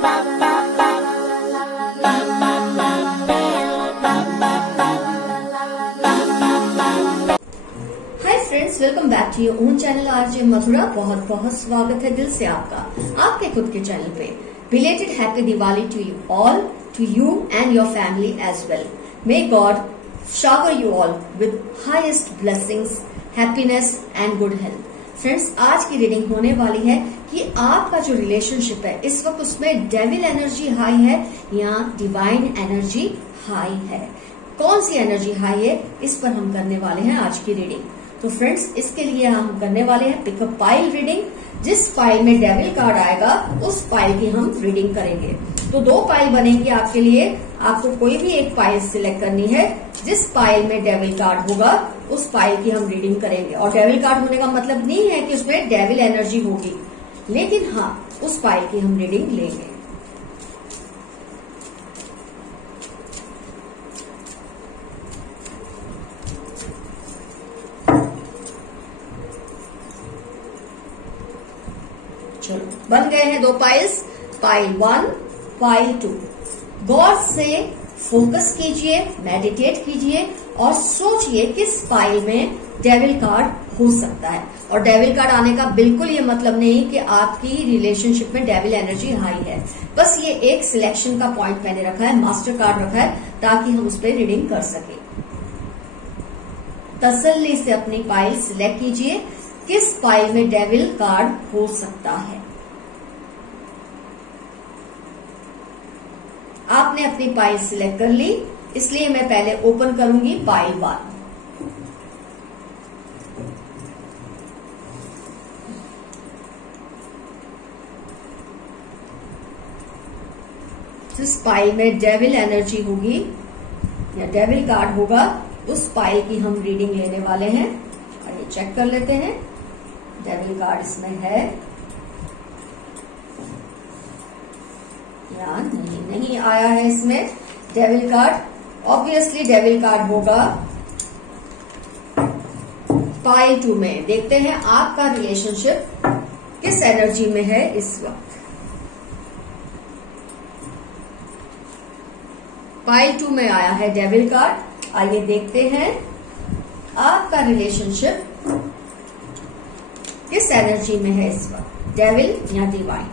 Friends, welcome back to your own channel RJ Mathura. बहुत बहुत स्वागत है दिल से आपका आपके खुद के चैनल पे। Belated happy Diwali to you all, to you and your family as well. May God shower you all with highest blessings, happiness and good health। Friends, आज की रीडिंग होने वाली है कि आपका जो रिलेशनशिप है इस वक्त उसमें डेविल एनर्जी हाई है या डिवाइन एनर्जी हाई है। कौन सी एनर्जी हाई है इस पर हम करने वाले हैं आज की रीडिंग। तो फ्रेंड्स, इसके लिए हम करने वाले हैं पिकअप पाइल रीडिंग। जिस पाइल में डेविल कार्ड आएगा उस पाइल की हम रीडिंग करेंगे। तो दो पाइल बनेंगी आपके लिए, आपको कोई भी एक पाइल सिलेक्ट करनी है। जिस पाइल में डेविल कार्ड होगा उस पाइल की हम रीडिंग करेंगे। और डेविल कार्ड होने का मतलब नहीं है कि उसमें डेविल एनर्जी होगी, लेकिन हाँ, उस पाइल की हम रीडिंग लेंगे। चलो, बन गए हैं दो पाइल्स, पाइल 1, पाइल 2। गौर से फोकस कीजिए, मेडिटेट कीजिए और सोचिए किस पाइल में डेविल कार्ड हो सकता है। और डेविल कार्ड आने का बिल्कुल ये मतलब नहीं कि आपकी रिलेशनशिप में डेविल एनर्जी हाई है। बस ये एक सिलेक्शन का पॉइंट मैंने रखा है, मास्टर कार्ड रखा है, ताकि हम उस पर रीडिंग कर सके। तसल्ली से अपनी पाइल सिलेक्ट कीजिए, किस पाइल में डेविल कार्ड हो सकता है। आपने अपनी पाइल सिलेक्ट कर ली, इसलिए मैं पहले ओपन करूंगी पाइल 1। जिस पाइल में डेविल एनर्जी होगी या डेविल कार्ड होगा उस पाइल की हम रीडिंग लेने वाले हैं। आइए चेक कर लेते हैं डेविल कार्ड इसमें है या नहीं आया है इसमें devil card. Obviously devil card होगा पाइल 2 में। देखते हैं आपका रिलेशनशिप किस एनर्जी में है इस वक्त। पाइल 2 में आया है डेविल कार्ड। आइए देखते हैं आपका रिलेशनशिप किस एनर्जी में है इस वक्त, डेविल या डिवाइन।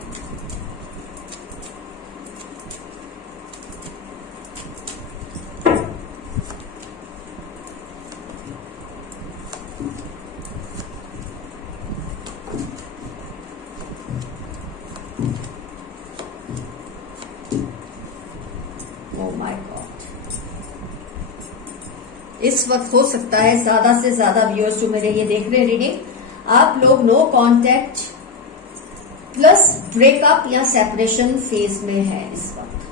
Oh my God। इस वक्त हो सकता है ज्यादा से ज्यादा व्यूअर्स जो मेरे ये देख रहे हैं रीडिंग, आप लोग नो कांटेक्ट प्लस ब्रेकअप या सेपरेशन फेज में है इस वक्त।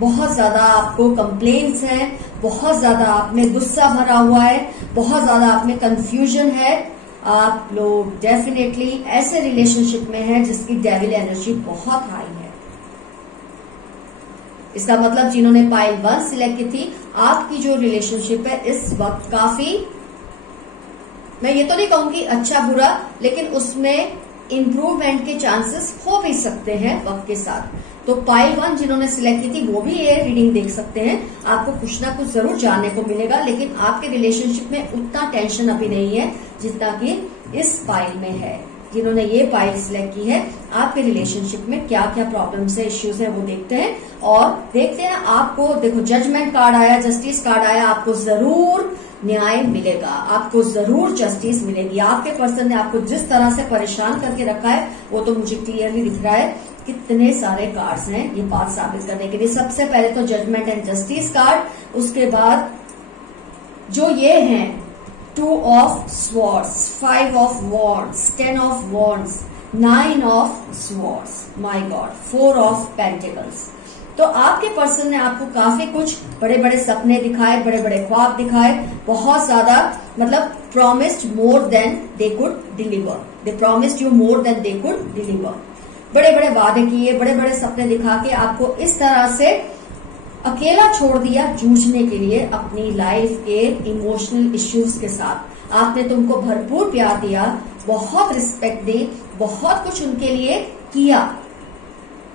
बहुत ज्यादा आपको कंप्लेंट्स हैं, बहुत ज्यादा आप में गुस्सा भरा हुआ है, बहुत ज्यादा आप में कंफ्यूजन है। आप लोग डेफिनेटली ऐसे रिलेशनशिप में हैं जिसकी डेविल एनर्जी बहुत हाई है। इसका मतलब जिन्होंने पाइल 1 सिलेक्ट की थी, आपकी जो रिलेशनशिप है इस वक्त काफी, मैं ये तो नहीं कहूंगी अच्छा बुरा, लेकिन उसमें इम्प्रूवमेंट के चांसेस हो भी सकते हैं वक्त के साथ। तो पाइल 1 जिन्होंने सिलेक्ट की थी वो भी ये रीडिंग देख सकते हैं। आपको कुछ ना कुछ जरूर जानने को मिलेगा, लेकिन आपके रिलेशनशिप में उतना टेंशन अभी नहीं है जितना कि इस पाइल में है। जिन्होंने ये पाइल सिलेक्ट की है, आपके रिलेशनशिप में क्या क्या प्रॉब्लम्स है, इश्यूज है, वो देखते हैं। और देखते हैं आपको, देखो जजमेंट कार्ड आया, जस्टिस कार्ड आया, आपको जरूर न्याय मिलेगा, आपको जरूर जस्टिस मिलेगी। आपके पर्सन ने आपको जिस तरह से परेशान करके रखा है वो तो मुझे क्लियरली दिख रहा है। कितने सारे कार्ड्स हैं ये बात साबित करने के लिए। सबसे पहले तो जजमेंट एंड जस्टिस कार्ड, उसके बाद जो ये हैं 2 of swords, 5 of wands, 10 of wands, 9 of swords, my God, 4 of pentacles. तो आपके पर्सन ने आपको काफी कुछ बड़े बड़े सपने दिखाए, बड़े बड़े ख्वाब दिखाए, बहुत ज्यादा, मतलब promised more than they could deliver. They promised you more than they could deliver. बड़े बड़े वादे किए, बड़े बड़े सपने दिखा के आपको इस तरह से अकेला छोड़ दिया जूझने के लिए अपनी लाइफ के इमोशनल इश्यूज के साथ। आपने तुमको भरपूर प्यार दिया, बहुत रिस्पेक्ट दी, बहुत कुछ उनके लिए किया।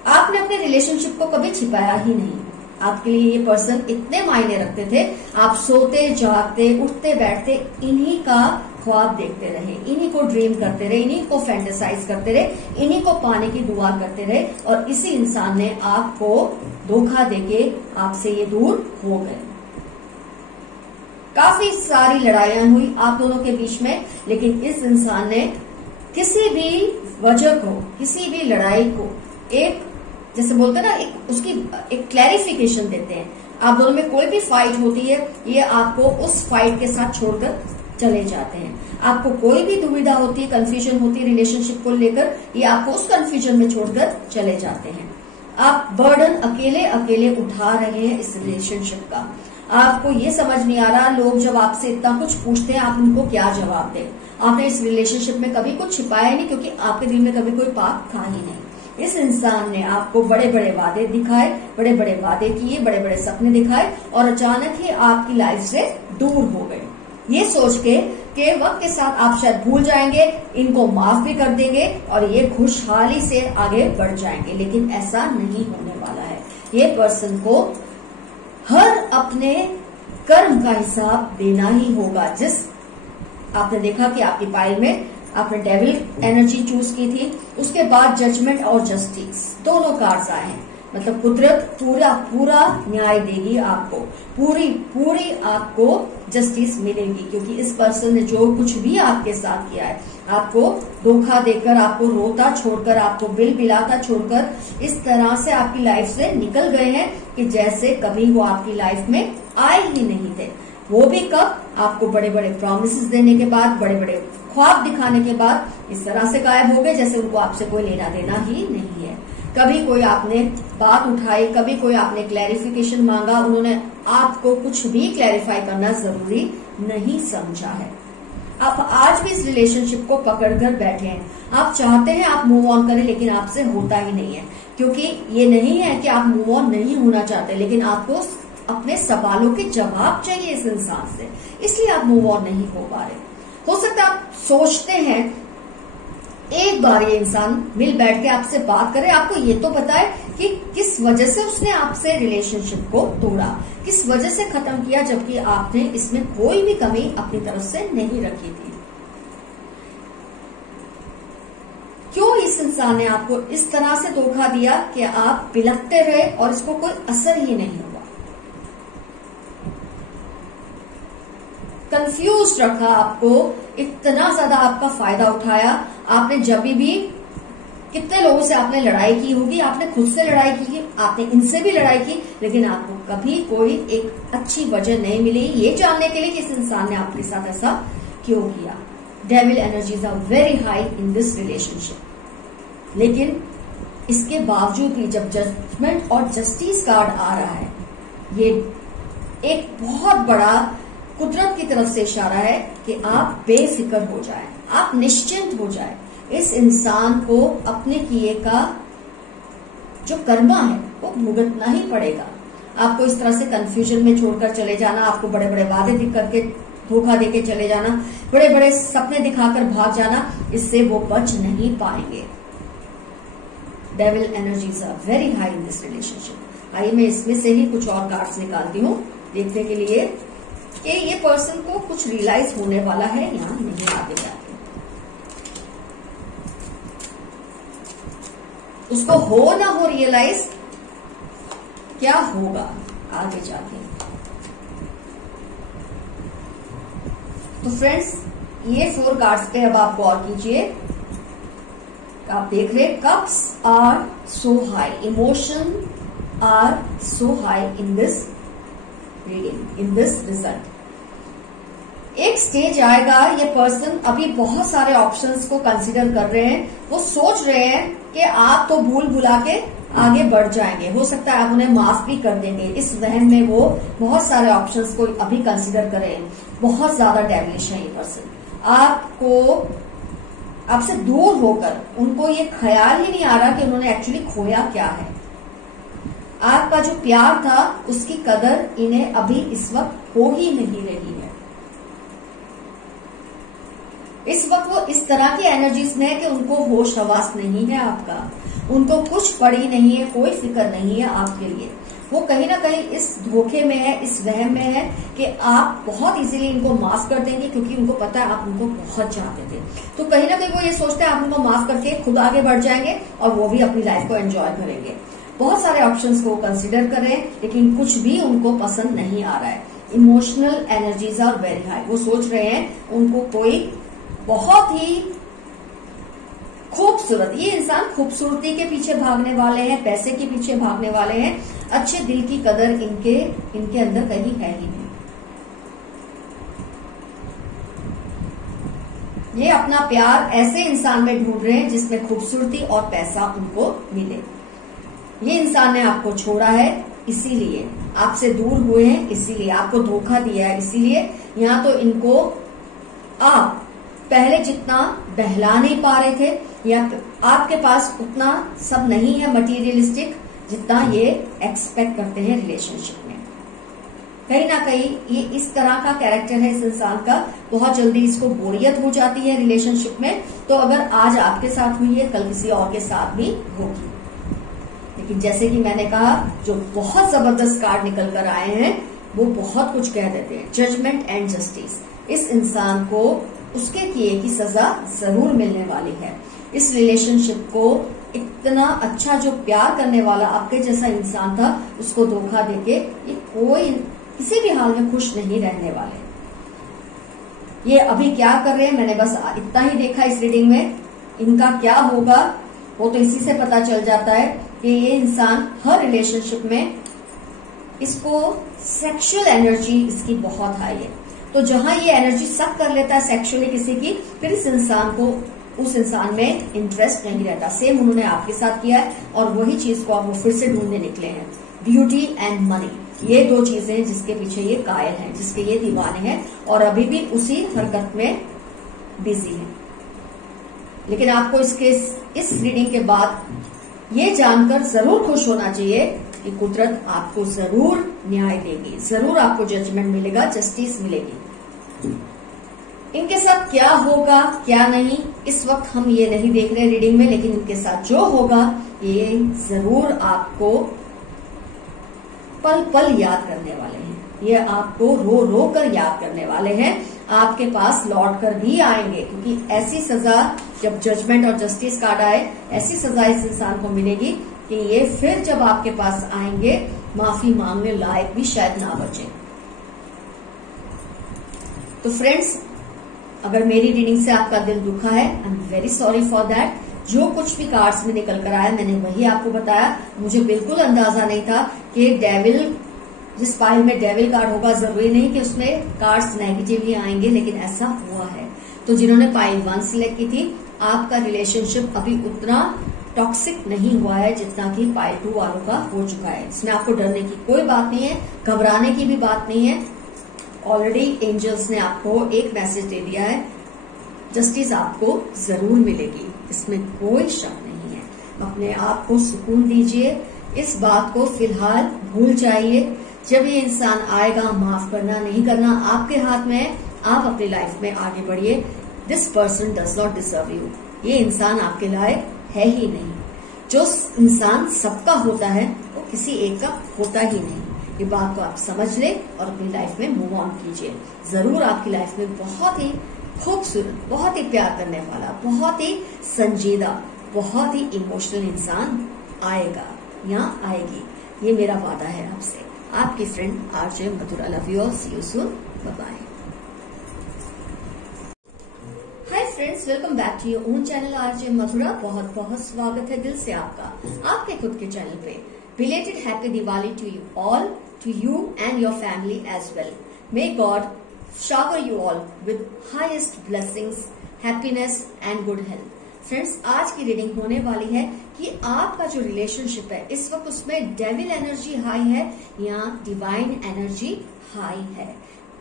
आपने अपने रिलेशनशिप को कभी छिपाया ही नहीं। आपके लिए ये पर्सन इतने मायने रखते थे, आप सोते जागते उठते बैठते इन्हीं का ख्वाब देखते रहे, इन्हीं को ड्रीम करते रहे, इन्हीं को फैंटेसाइज करते रहे, इन्हीं को पाने की दुआ करते रहे, और इसी इंसान ने आपको धोखा देके आपसे ये दूर हो गए। काफी सारी लड़ाइयां हुई आप दोनों के बीच में, लेकिन इस इंसान ने किसी भी वजह को, किसी भी लड़ाई को एक, जैसे बोलते हैं ना, उसकी एक क्लैरिफिकेशन देते हैं। आप दोनों में कोई भी फाइट होती है, ये आपको उस फाइट के साथ छोड़कर चले जाते हैं। आपको कोई भी दुविधा होती है, कंफ्यूजन होती है रिलेशनशिप को लेकर, ये आपको उस कंफ्यूजन में छोड़कर चले जाते हैं। आप बर्डन अकेले अकेले उठा रहे हैं इस रिलेशनशिप का। आपको ये समझ नहीं आ रहा, लोग जब आपसे इतना कुछ पूछते हैं आप उनको क्या जवाब दें। आपने इस रिलेशनशिप में कभी कुछ छिपाया नहीं, क्योंकि आपके दिल में कभी कोई पाप था ही नहीं। इस इंसान ने आपको बड़े बड़े वादे दिखाए, बड़े बड़े वादे किए, बड़े बड़े सपने दिखाए, और अचानक ही आपकी लाइफ से दूर हो गए, ये सोच के कि वक्त के साथ आप शायद भूल जाएंगे, इनको माफ भी कर देंगे और ये खुशहाली से आगे बढ़ जाएंगे। लेकिन ऐसा नहीं होने वाला है। ये पर्सन को हर अपने कर्म का हिसाब देना ही होगा। जिस आपने देखा कि आपकी पाइल में आपने डेविल एनर्जी चूज की थी, उसके बाद जजमेंट और जस्टिस दोनों कार्ड्स आए हैं। मतलब कुदरत पूरा न्याय देगी आपको, पूरी आपको जस्टिस मिलेगी, क्योंकि इस पर्सन ने जो कुछ भी आपके साथ किया है, आपको धोखा देकर, आपको रोता छोड़कर, आपको बिल बिलाता छोड़कर इस तरह से आपकी लाइफ से निकल गए हैं कि जैसे कभी वो आपकी लाइफ में आए ही नहीं थे। वो भी कब? आपको बड़े बड़े प्रॉमिसेस देने के बाद, बड़े बड़े ख्वाब दिखाने के बाद इस तरह से गायब हो गए जैसे उनको आपसे कोई लेना देना ही नहीं है। कभी कोई आपने बात उठाई, कभी कोई आपने क्लैरिफिकेशन मांगा, उन्होंने आपको कुछ भी क्लैरिफाई करना जरूरी नहीं समझा है। आप आज भी इस रिलेशनशिप को पकड़कर बैठे हैं। आप चाहते हैं आप मूव ऑन करें, लेकिन आपसे होता ही नहीं है। क्योंकि ये नहीं है कि आप मूव ऑन नहीं होना चाहते, लेकिन आपको अपने सवालों के जवाब चाहिए इस इंसान से, इसलिए आप मूव ऑन नहीं हो पा रहे। हो सकता है आप सोचते हैं एक बार ये इंसान मिल बैठ के आपसे बात करे, आपको ये तो पता है कि किस वजह से उसने आपसे रिलेशनशिप को तोड़ा, किस वजह से खत्म किया, जबकि आपने इसमें कोई भी कमी अपनी तरफ से नहीं रखी थी। क्यों इस इंसान ने आपको इस तरह से धोखा दिया कि आप बिलखते रहे और इसको कोई असर ही नहीं हुआ। कंफ्यूज रखा आपको, इतना ज्यादा आपका फायदा उठाया। आपने जब भी, कितने लोगों से आपने लड़ाई की होगी, आपने खुद से लड़ाई की, आपने इनसे भी लड़ाई की, लेकिन आपको कभी कोई एक अच्छी वजह नहीं मिली ये जानने के लिए कि इस इंसान ने आपके साथ ऐसा क्यों किया। Devil energies are very high in this relationship. लेकिन इसके बावजूद भी जब जजमेंट और जस्टिस कार्ड आ रहा है, ये एक बहुत बड़ा कुदरत की तरफ से इशारा है कि आप बेफिक्र हो जाएं, आप निश्चिंत हो जाएं। इस इंसान को अपने किए का जो कर्मा है वो भुगतना ही पड़ेगा। आपको इस तरह से कंफ्यूजन में छोड़कर चले जाना, आपको बड़े बड़े वादे करके धोखा देके चले जाना, बड़े बड़े सपने दिखाकर भाग जाना, इससे वो बच नहीं पाएंगे। Devil energies are very high in this relationship. आइए मैं इसमें से ही कुछ और कार्ड्स निकालती हूँ देखने के लिए कि ये पर्सन को कुछ रियलाइज होने वाला है या नहीं आगे जाके। उसको हो ना हो रियलाइज, क्या होगा आगे जाके। तो फ्रेंड्स, ये 4 कार्ड्स पे अब आप गौर कीजिए। आप देख रहे cups are so high, emotion are so high in this reading, in this result. एक स्टेज आएगा, ये पर्सन अभी बहुत सारे ऑप्शंस को कंसीडर कर रहे हैं। वो सोच रहे हैं कि आप तो भूल भुला के आगे बढ़ जाएंगे, हो सकता है आप उन्हें माफ भी कर देंगे। इस वहम में वो बहुत सारे ऑप्शंस को अभी कंसीडर करें। बहुत ज्यादा डेविलिश है ये पर्सन। आपसे दूर होकर उनको ये ख्याल ही नहीं आ रहा कि उन्होंने एक्चुअली खोया क्या है। आपका जो प्यार था उसकी कदर इन्हें अभी इस वक्त हो ही नहीं रही है। इस वक्त वो इस तरह की एनर्जीज में है कि उनको होश हवास नहीं है आपका, उनको कुछ पड़ी नहीं है, कोई फिक्र नहीं है आपके लिए। वो कहीं ना कहीं इस धोखे में है, इस वहम में है कि आप बहुत इजीली इनको माफ कर देंगे, क्योंकि उनको पता है आप उनको बहुत चाहते थे। तो कहीं ना कहीं वो ये सोचते हैं आप उनको माफ करके खुद आगे बढ़ जाएंगे और वो भी अपनी लाइफ को एंजॉय करेंगे। बहुत सारे ऑप्शंस को कंसिडर कर रहे हैं, लेकिन कुछ भी उनको पसंद नहीं आ रहा है। Emotional energies are very high. वो सोच रहे हैं उनको कोई बहुत ही खूबसूरत, ये इंसान खूबसूरती के पीछे भागने वाले हैं, पैसे के पीछे भागने वाले हैं, अच्छे दिल की कदर इनके अंदर कहीं है ही नहीं। ये अपना प्यार ऐसे इंसान में ढूंढ रहे हैं जिसमें खूबसूरती और पैसा उनको मिले। ये इंसान ने आपको छोड़ा है, इसीलिए आपसे दूर हुए हैं, इसीलिए आपको धोखा दिया है, इसीलिए यहाँ तो इनको आप पहले जितना बहला नहीं पा रहे थे, या आपके पास उतना सब नहीं है मटीरियलिस्टिक जितना ये एक्सपेक्ट करते हैं रिलेशनशिप में। कहीं ना कहीं ये इस तरह का कैरेक्टर है इस इंसान का, बहुत जल्दी इसको बोरियत हो जाती है रिलेशनशिप में। तो अगर आज आपके साथ हुई है, कल किसी और के साथ भी होगी। लेकिन जैसे कि मैंने कहा, जो बहुत जबरदस्त कार्ड निकल कर आए हैं वो बहुत कुछ कह देते हैं। Judgement and justice. इस इंसान को उसके किए की सजा जरूर मिलने वाली है। इस रिलेशनशिप को इतना अच्छा जो प्यार करने वाला आपके जैसा इंसान था, उसको धोखा देके ये कोई किसी भी हाल में खुश नहीं रहने वाले। ये अभी क्या कर रहे हैं मैंने बस इतना ही देखा इस रीडिंग में। इनका क्या होगा वो तो इसी से पता चल जाता है कि ये इंसान हर रिलेशनशिप में, इसको सेक्सुअल एनर्जी इसकी बहुत हाई है। तो जहां ये एनर्जी सक कर लेता है सेक्सुअली किसी की, फिर इस इंसान को उस इंसान में इंटरेस्ट नहीं रहता। सेम उन्होंने आपके साथ किया है और वही चीज को आप वो फिर से ढूंढने निकले हैं। ब्यूटी एंड मनी, ये दो चीजें जिसके पीछे ये कायल हैं, जिसके ये दीवाने हैं और अभी भी उसी हरकत में बिजी हैं। लेकिन आपको इस रीडिंग के बाद ये जानकर जरूर खुश होना चाहिए कि कुदरत आपको जरूर न्याय देगी, जरूर आपको जजमेंट मिलेगा, जस्टिस मिलेगी। इनके साथ क्या होगा क्या नहीं इस वक्त हम ये नहीं देख रहे रीडिंग में, लेकिन इनके साथ जो होगा ये जरूर आपको पल पल याद करने वाले हैं। ये आपको रो रो कर याद करने वाले हैं, आपके पास लौट कर भी आएंगे। क्योंकि ऐसी सजा, जब जजमेंट और जस्टिस कार्ड आए, ऐसी सजा इस इंसान को मिलेगी कि ये फिर जब आपके पास आएंगे माफी मांगने लायक भी शायद ना बचे। तो फ्रेंड्स, अगर मेरी रीडिंग से आपका दिल दुखा है, I am very sorry for that. जो कुछ भी कार्ड्स में निकल कर आया मैंने वही आपको बताया। मुझे बिल्कुल अंदाजा नहीं था कि डेविल, जिस पाइल में डेविल कार्ड होगा, जरूरी नहीं कि उसमें कार्ड्स नेगेटिव ही आएंगे, लेकिन ऐसा हुआ है। तो जिन्होंने पाइल 1 सिलेक्ट की थी, आपका रिलेशनशिप अभी उतना टॉक्सिक नहीं हुआ है जितना कि पाइल 2 वालों का हो चुका है। इसमें आपको डरने की कोई बात नहीं है, घबराने की भी बात नहीं है। ऑलरेडी एंजल्स ने आपको एक मैसेज दे दिया है, जस्टिस आपको जरूर मिलेगी, इसमें कोई शक नहीं है। अपने आप को सुकून दीजिए, इस बात को फिलहाल भूल जाइए। जब ये इंसान आएगा, माफ करना नहीं करना आपके हाथ में है। आप अपनी लाइफ में आगे बढ़िए। This person does not deserve you. ये इंसान आपके लायक है ही नहीं। जो इंसान सबका होता है वो किसी एक का होता ही नहीं। ये बात तो आप समझ ले और अपनी लाइफ में मूव ऑन कीजिए। जरूर आपकी लाइफ में बहुत ही खूबसूरत, बहुत ही प्यार करने वाला, बहुत ही संजीदा, बहुत ही इमोशनल इंसान आएगा या आएगी। ये मेरा वादा है आपसे। आपकी friend RJ Madhura. Love you all, see you soon, bye bye. Hi friends, welcome back to your own channel RJ Madhura. बहुत बहुत स्वागत है दिल से आपका आपके खुद के चैनल पे। Belated happy Diwali to you all, to you and your family as well. May God shower you all with highest blessings, happiness and good health. Friends, आज की रीडिंग होने वाली है कि आपका जो रिलेशनशिप है इस वक्त उसमें डेविल एनर्जी हाई है या डिवाइन एनर्जी हाई है।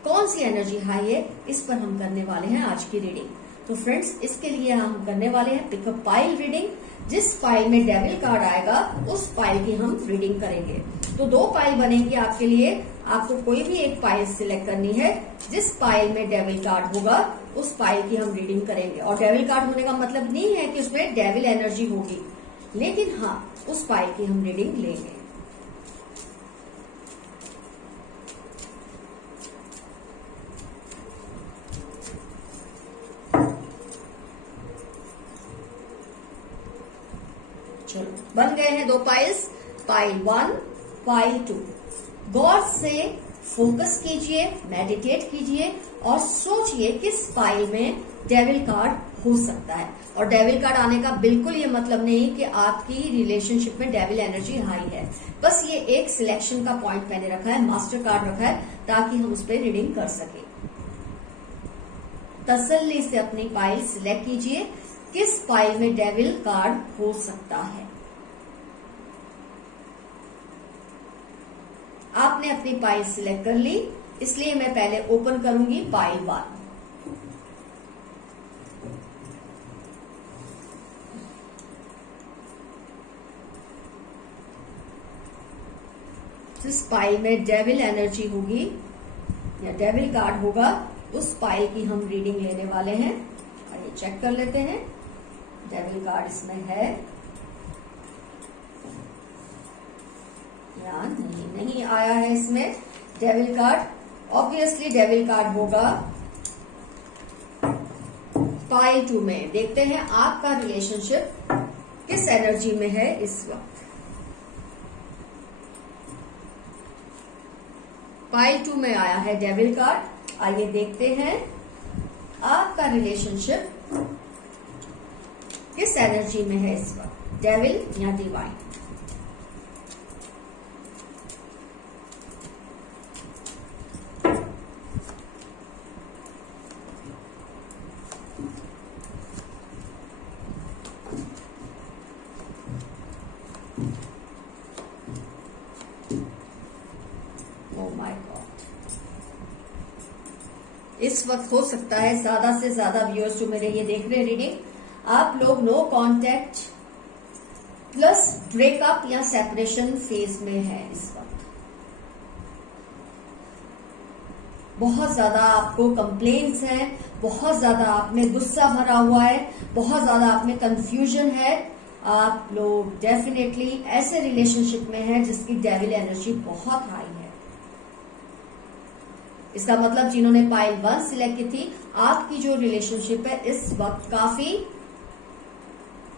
कौन सी एनर्जी हाई है इस पर हम करने वाले हैं आज की रीडिंग। तो फ्रेंड्स, इसके लिए हम करने वाले हैं पिकअप पाइल रीडिंग। जिस पाइल में डेविल कार्ड आएगा उस पाइल की हम रीडिंग करेंगे। तो 2 पाइल बनेंगी आपके लिए। आपको कोई भी एक पाइल सिलेक्ट करनी है। जिस पाइल में डेविल कार्ड होगा उस पाइल की हम रीडिंग करेंगे। और डेविल कार्ड होने का मतलब नहीं है कि उसमें डेविल एनर्जी होगी, लेकिन हाँ उस पाइल की हम रीडिंग लेंगे। चलो बन गए हैं 2 पाइल्स, पाइल 1, पाइल 2। गौर से फोकस कीजिए, मेडिटेट कीजिए और सोचिए किस पाइल में डेविल कार्ड हो सकता है। और डेविल कार्ड आने का बिल्कुल ये मतलब नहीं कि आपकी रिलेशनशिप में डेविल एनर्जी हाई है। बस ये एक सिलेक्शन का पॉइंट मैंने रखा है, मास्टर कार्ड रखा है, ताकि हम उस पर रीडिंग कर सके। तसल्ली से अपनी पाइल सिलेक्ट कीजिए, किस पाइल में डेविल कार्ड हो सकता है। आपने अपनी पाइल सिलेक्ट कर ली, इसलिए मैं पहले ओपन करूंगी पाइल 1। जिस पाइल में डेविल एनर्जी होगी या डेविल कार्ड होगा उस पाइल की हम रीडिंग लेने वाले हैं। आइए चेक कर लेते हैं डेविल कार्ड इसमें है या नहीं आया है इसमें devil card. Obviously devil card होगा पाइल 2 में। देखते हैं आपका रिलेशनशिप किस एनर्जी में है इस वक्त। पाइल 2 में आया है डेविल कार्ड। आइए देखते हैं आपका रिलेशनशिप किस एनर्जी में है इस वक्त, डेविल या डिवाइन। इस वक्त हो सकता है ज्यादा से ज्यादा व्यूअर्स जो मेरे ये देख रहे हैं रीडिंग, आप लोग नो कांटेक्ट प्लस ब्रेकअप या सेपरेशन फेज में है इस वक्त। बहुत ज्यादा आपको कंप्लेंट्स हैं, बहुत ज्यादा आप में गुस्सा भरा हुआ है, बहुत ज्यादा आप में कंफ्यूजन है। आप लोग डेफिनेटली ऐसे रिलेशनशिप में हैं जिसकी डेविल एनर्जी बहुत हाई है। इसका मतलब जिन्होंने पाइल 1 सिलेक्ट की थी, आपकी जो रिलेशनशिप है इस वक्त काफी,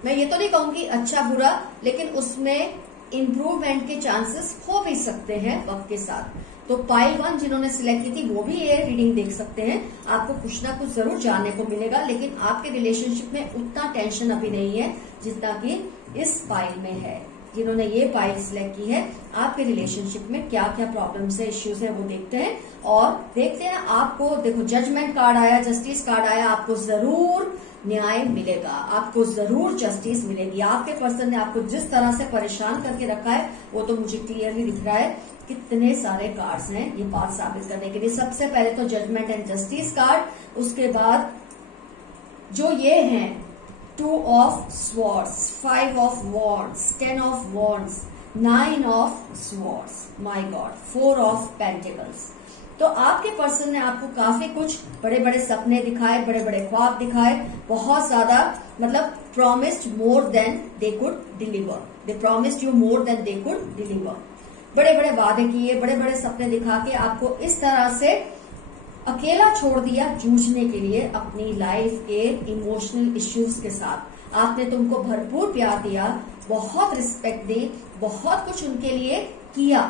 मैं ये तो नहीं कहूंगी अच्छा बुरा, लेकिन उसमें इंप्रूवमेंट के चांसेस हो भी सकते हैं वक्त के साथ। तो पाइल 1 जिन्होंने सिलेक्ट की थी वो भी ये रीडिंग देख सकते हैं। आपको कुछ ना कुछ जरूर जानने को मिलेगा, लेकिन आपके रिलेशनशिप में उतना टेंशन अभी नहीं है जितना कि इस पाइल में है। जिन्होंने ये पाइल सिलेक्ट की है, आपके रिलेशनशिप में क्या क्या प्रॉब्लम्स है, इश्यूज है, वो देखते हैं। और देखते हैं आपको, देखो जजमेंट कार्ड आया, जस्टिस कार्ड आया, आपको जरूर न्याय मिलेगा, आपको जरूर जस्टिस मिलेगी। आपके पर्सन ने आपको जिस तरह से परेशान करके रखा है वो तो मुझे क्लियरली दिख रहा है। कितने सारे कार्ड्स हैं ये बात साबित करने के लिए। सबसे पहले तो जजमेंट एंड जस्टिस कार्ड, उसके बाद जो ये हैं 2 of swords, 5 of wands, 10 of wands, 9 of swords, my God, 4 of pentacles. तो आपके पर्सन ने आपको काफी कुछ बड़े बड़े सपने दिखाए, बड़े बड़े ख्वाब दिखाए, बहुत ज्यादा, मतलब promised more than they could deliver. They promised you more than they could deliver. बड़े बड़े वादे किए, बड़े बड़े सपने दिखा के आपको इस तरह से अकेला छोड़ दिया जूझने के लिए अपनी लाइफ के इमोशनल इश्यूज के साथ। आपने तुमको भरपूर प्यार दिया, बहुत रिस्पेक्ट दी, बहुत कुछ उनके लिए किया।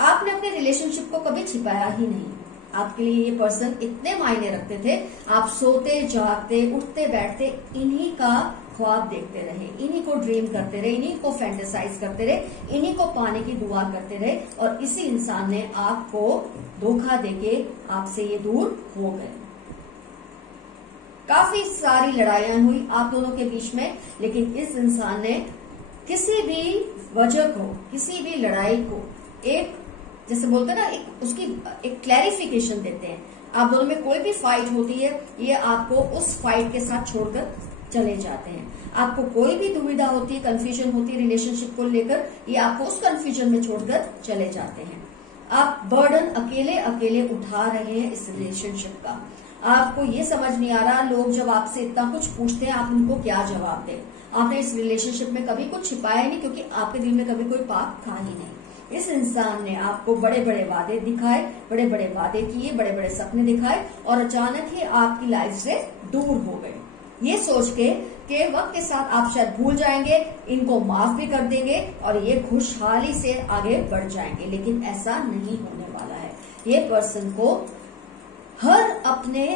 आपने अपने रिलेशनशिप को कभी छिपाया ही नहीं। आपके लिए ये पर्सन इतने मायने रखते थे, आप सोते जागते उठते बैठते इन्हीं का ख्वाब देखते रहे, इन्हीं को ड्रीम करते रहे, इन्हीं को फैंटेसाइज करते रहे, इन्हीं को पाने की दुआ करते रहे, और इसी इंसान ने आपको धोखा देके आपसे ये दूर हो गए। काफी सारी लड़ाइयां हुई आप दोनों के बीच में, लेकिन इस इंसान ने किसी भी वजह को, किसी भी लड़ाई को एक, जैसे बोलते हैं ना, एक उसकी एक क्लैरिफिकेशन देते हैं। आप दोनों में कोई भी फाइट होती है, ये आपको उस फाइट के साथ छोड़कर चले जाते हैं। आपको कोई भी दुविधा होती है, कंफ्यूजन होती है रिलेशनशिप को लेकर, ये आपको उस कंफ्यूजन में छोड़कर चले जाते हैं। आप बर्डन अकेले अकेले उठा रहे हैं इस रिलेशनशिप का। आपको ये समझ नहीं आ रहा, लोग जब आपसे इतना कुछ पूछते हैं आप उनको क्या जवाब दें। आपने इस रिलेशनशिप में कभी कुछ छिपाया नहीं, क्योंकि आपके दिल में कभी कोई पाप था ही नहीं। इस इंसान ने आपको बड़े बड़े वादे दिखाए, बड़े बड़े वादे किए, बड़े बड़े सपने दिखाए और अचानक ही आपकी लाइफ से दूर हो गए, ये सोच के कि वक्त के साथ आप शायद भूल जाएंगे, इनको माफ भी कर देंगे और ये खुशहाली से आगे बढ़ जाएंगे। लेकिन ऐसा नहीं होने वाला है। ये पर्सन को हर अपने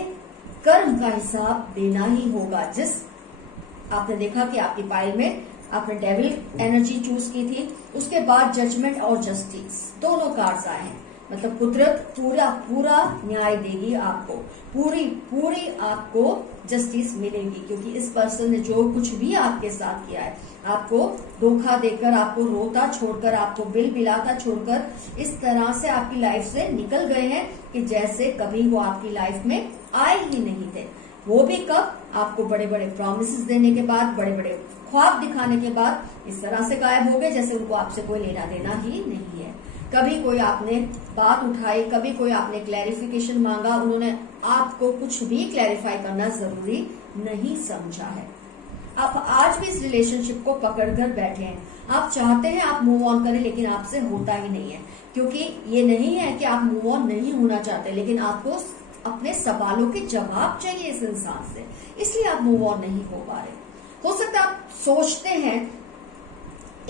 कर्म का हिसाब देना ही होगा। जिस आपने देखा कि आपकी पाइल में आपने डेविल एनर्जी चूज की थी, उसके बाद जजमेंट और जस्टिस दोनों कार्ड्स आए हैं। मतलब कुदरत पूरा न्याय देगी आपको, पूरी आपको जस्टिस मिलेगी, क्योंकि इस पर्सन ने जो कुछ भी आपके साथ किया है, आपको धोखा देकर, आपको रोता छोड़कर, आपको बिल बिलाता छोड़कर इस तरह से आपकी लाइफ से निकल गए हैं कि जैसे कभी वो आपकी लाइफ में आए ही नहीं थे। वो भी कब? आपको बड़े बड़े प्रॉमिसेस देने के बाद, बड़े बड़े ख्वाब दिखाने के बाद इस तरह से गायब हो गए जैसे उनको आपसे कोई लेना देना ही नहीं है। कभी कोई आपने बात उठाई, कभी कोई आपने क्लैरिफिकेशन मांगा, उन्होंने आपको कुछ भी क्लैरिफाई करना जरूरी नहीं समझा है। आप आज भी इस रिलेशनशिप को पकड़कर बैठे हैं। आप चाहते हैं आप मूव ऑन करें, लेकिन आपसे होता ही नहीं है। क्योंकि ये नहीं है कि आप मूव ऑन नहीं होना चाहते, लेकिन आपको अपने सवालों के जवाब चाहिए इस इंसान से, इसलिए आप मूव ऑन नहीं हो पा रहे। हो सकता है आप सोचते हैं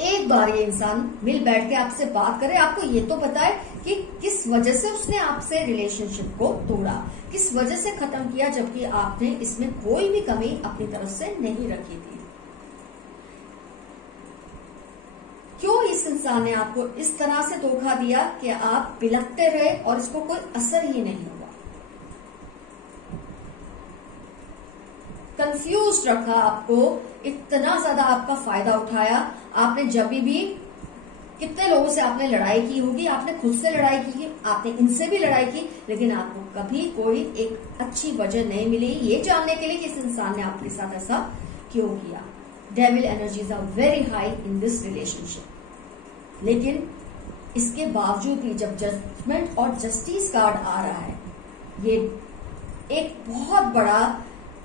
एक बार ये इंसान मिल बैठ के आपसे बात करे, आपको ये तो पता है कि किस वजह से उसने आपसे रिलेशनशिप को तोड़ा, किस वजह से खत्म किया, जबकि आपने इसमें कोई भी कमी अपनी तरफ से नहीं रखी थी। क्यों इस इंसान ने आपको इस तरह से धोखा दिया कि आप बिलखते रहे और इसको कोई असर ही नहीं हुआ। कंफ्यूज रखा आपको, इतना ज्यादा आपका फायदा उठाया। आपने जब भी कितने लोगों से आपने लड़ाई की होगी, आपने खुद से लड़ाई की, आपने इनसे भी लड़ाई की, लेकिन आपको कभी कोई एक अच्छी वजह नहीं मिली ये जानने के लिए कि इस इंसान ने आपके साथ ऐसा क्यों किया। Devil energies are very high in this relationship, लेकिन इसके बावजूद भी जब जजमेंट और जस्टिस कार्ड आ रहा है, ये एक बहुत बड़ा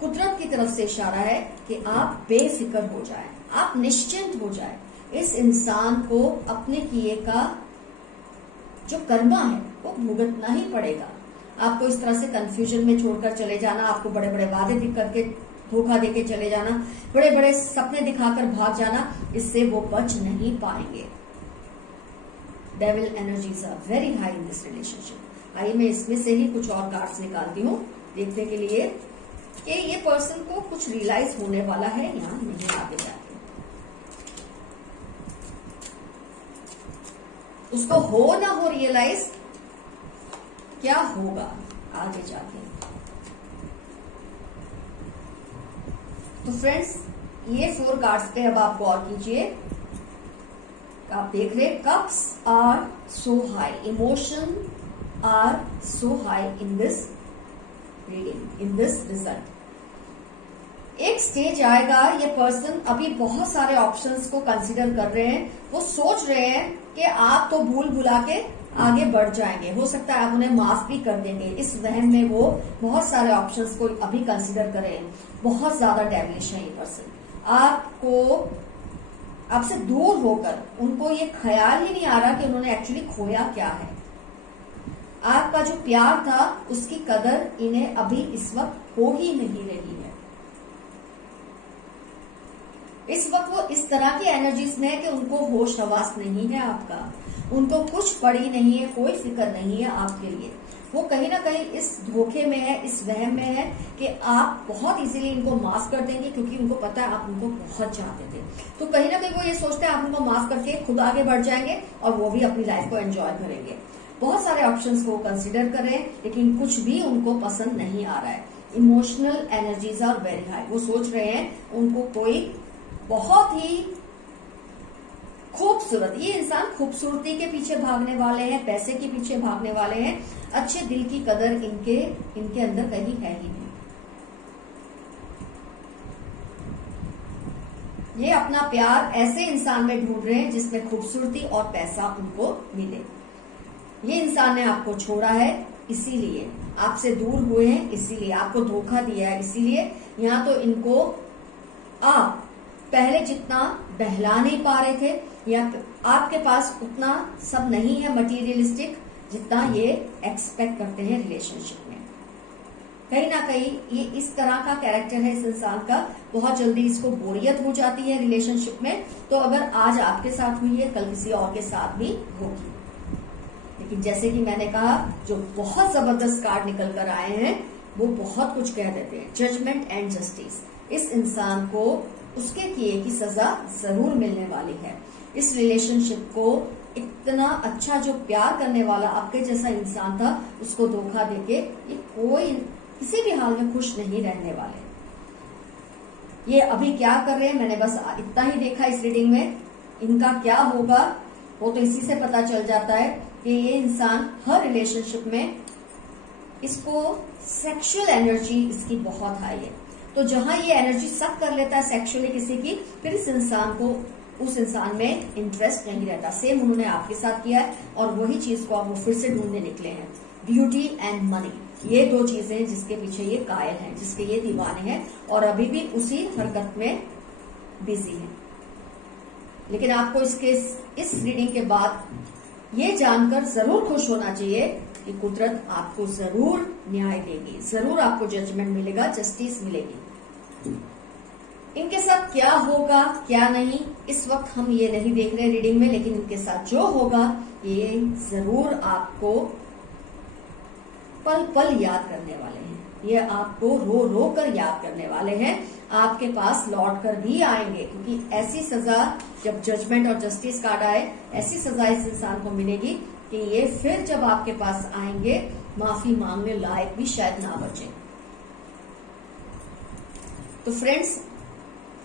कुदरत की तरफ से इशारा है कि आप बेफिक्र हो जाएं, आप निश्चिंत हो जाएं। इस इंसान को अपने किए का जो कर्मा है वो भुगतना ही पड़ेगा। आपको इस तरह से कंफ्यूजन में छोड़कर चले जाना, आपको बड़े बड़े वादे करके धोखा देके चले जाना, बड़े बड़े सपने दिखाकर भाग जाना, इससे वो बच नहीं पाएंगे। Devil energies are very high in this relationship. आइए मैं इसमें से ही कुछ और कार्ड्स निकालती हूँ देखने के लिए कि ये पर्सन को कुछ रियलाइज होने वाला है या नहीं आगे जाके। उसको हो ना हो रियलाइज, क्या होगा आगे जाके। तो फ्रेंड्स, ये 4 कार्ड्स पे अब आप गौर कीजिए। आप देख रहे cups are so high, emotion are so high in this reading, in this result. एक स्टेज आएगा, ये पर्सन अभी बहुत सारे ऑप्शंस को कंसीडर कर रहे हैं। वो सोच रहे हैं कि आप तो भूल भुला के आगे बढ़ जाएंगे, हो सकता है आप उन्हें माफ भी कर देंगे। इस वहम में वो बहुत सारे ऑप्शंस को अभी कंसीडर कर रहे हैं। बहुत ज्यादा डेविलिश है ये पर्सन। आपसे दूर होकर उनको ये ख्याल ही नहीं आ रहा कि उन्होंने एक्चुअली खोया क्या है। आपका जो प्यार था उसकी कदर इन्हें अभी इस वक्त हो ही नहीं रही है। इस वक्त वो इस तरह की एनर्जीज में है कि उनको होश हवास नहीं है आपका, उनको कुछ पड़ी नहीं है, कोई फिक्र नहीं है आपके लिए। वो कहीं ना कहीं इस धोखे में है, इस वहम में है कि आप बहुत इजीली इनको माफ कर देंगे, क्योंकि उनको पता है आप उनको बहुत चाहते थे। तो कहीं ना कहीं वो ये सोचते हैं आप उनको माफ करके खुद आगे बढ़ जाएंगे और वो भी अपनी लाइफ को एंजॉय करेंगे। बहुत सारे ऑप्शंस को कंसिडर कर रहे हैं, लेकिन कुछ भी उनको पसंद नहीं आ रहा है। Emotional energies are very high. वो सोच रहे हैं उनको कोई बहुत ही खूबसूरत, ये इंसान खूबसूरती के पीछे भागने वाले हैं, पैसे के पीछे भागने वाले हैं, अच्छे दिल की कदर इनके अंदर कहीं है ही नहीं। ये अपना प्यार ऐसे इंसान में ढूंढ रहे हैं जिसमें खूबसूरती और पैसा उनको मिले। ये इंसान ने आपको छोड़ा है, इसीलिए आपसे दूर हुए हैं, इसीलिए आपको धोखा दिया है, इसीलिए यहाँ तो इनको आप पहले जितना बहला नहीं पा रहे थे या आपके पास उतना सब नहीं है मटीरियलिस्टिक जितना ये एक्सपेक्ट करते हैं रिलेशनशिप में। कहीं ना कहीं ये इस तरह का कैरेक्टर है इस इंसान का, बहुत जल्दी इसको बोरियत हो जाती है रिलेशनशिप में। तो अगर आज आपके साथ हुई है, कल किसी और के साथ भी होगी। लेकिन जैसे कि मैंने कहा, जो बहुत जबरदस्त कार्ड निकल कर आए हैं वो बहुत कुछ कह देते हैं। Judgement and justice. इस इंसान को उसके किए की सजा जरूर मिलने वाली है। इस रिलेशनशिप को इतना अच्छा जो प्यार करने वाला आपके जैसा इंसान था, उसको धोखा देके ये कोई किसी भी हाल में खुश नहीं रहने वाले। ये अभी क्या कर रहे हैं मैंने बस इतना ही देखा इस रीडिंग में। इनका क्या होगा वो तो इसी से पता चल जाता है कि ये इंसान हर रिलेशनशिप में इसको सेक्सुअल एनर्जी इसकी बहुत हाई है। तो जहां ये एनर्जी सक कर लेता है सेक्सुअली किसी की, फिर इस इंसान को उस इंसान में इंटरेस्ट नहीं रहता। सेम उन्होंने आपके साथ किया है और वही चीज को आप वो फिर से ढूंढने निकले हैं। ब्यूटी एंड मनी, ये दो चीजें जिसके पीछे ये कायल हैं, जिसके ये दीवाने हैं और अभी भी उसी हरकत में बिजी हैं। लेकिन आपको इस रीडिंग के बाद ये जानकर जरूर खुश होना चाहिए कि कुदरत आपको जरूर न्याय देगी, जरूर आपको जजमेंट मिलेगा, जस्टिस मिलेगी। इनके साथ क्या होगा क्या नहीं इस वक्त हम ये नहीं देख रहे रीडिंग में, लेकिन इनके साथ जो होगा ये जरूर आपको पल पल याद करने वाले हैं। ये आपको रो रो कर याद करने वाले हैं, आपके पास लौट कर भी आएंगे। क्योंकि ऐसी सजा, जब जजमेंट और जस्टिस कार्ड आए, ऐसी सजा इस इंसान को मिलेगी कि ये फिर जब आपके पास आएंगे माफी मांगने लायक भी शायद ना बचे। तो फ्रेंड्स,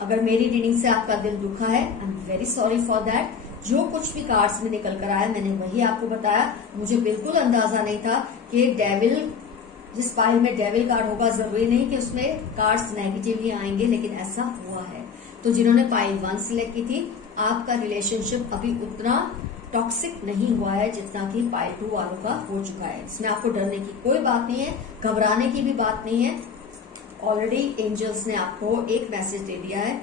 अगर मेरी रीडिंग से आपका दिल दुखा है, I am very sorry for that. जो कुछ भी कार्ड्स में निकल कर आया मैंने वही आपको बताया। मुझे बिल्कुल अंदाजा नहीं था कि डेविल, जिस पाइल में डेविल कार्ड होगा, जरूरी नहीं कि उसमें कार्ड्स नेगेटिवली आएंगे, लेकिन ऐसा हुआ है। तो जिन्होंने पाइल 1 सिलेक्ट की थी, आपका रिलेशनशिप अभी उतना टॉक्सिक नहीं हुआ है जितना कि पाइल 2 वालों का हो चुका है। इसमें आपको डरने की कोई बात नहीं है, घबराने की भी बात नहीं है। ऑलरेडी एंजल्स ने आपको एक मैसेज दे दिया है,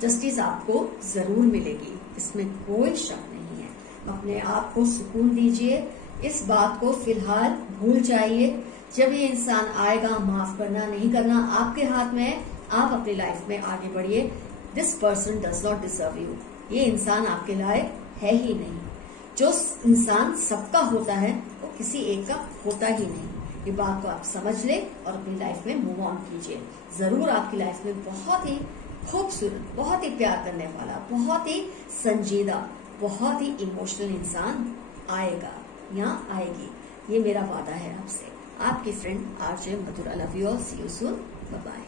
जस्टिस आपको जरूर मिलेगी, इसमें कोई शक नहीं है। अपने आप को सुकून दीजिए, इस बात को फिलहाल भूल जाइए। जब ये इंसान आएगा, माफ करना नहीं करना आपके हाथ में है। आप अपनी लाइफ में आगे बढ़िए। This person does not deserve you. ये इंसान आपके लायक है ही नहीं। जो इंसान सबका होता है वो किसी एक का होता ही नहीं। ये बात को आप समझ ले और अपनी लाइफ में मूव ऑन कीजिए। जरूर आपकी लाइफ में बहुत ही खूबसूरत, बहुत ही प्यार करने वाला, बहुत ही संजीदा, बहुत ही इमोशनल इंसान आएगा या आएगी। ये मेरा वादा है आपसे। आपकी friend RJ Madhura. Love you all, see you soon, bye bye.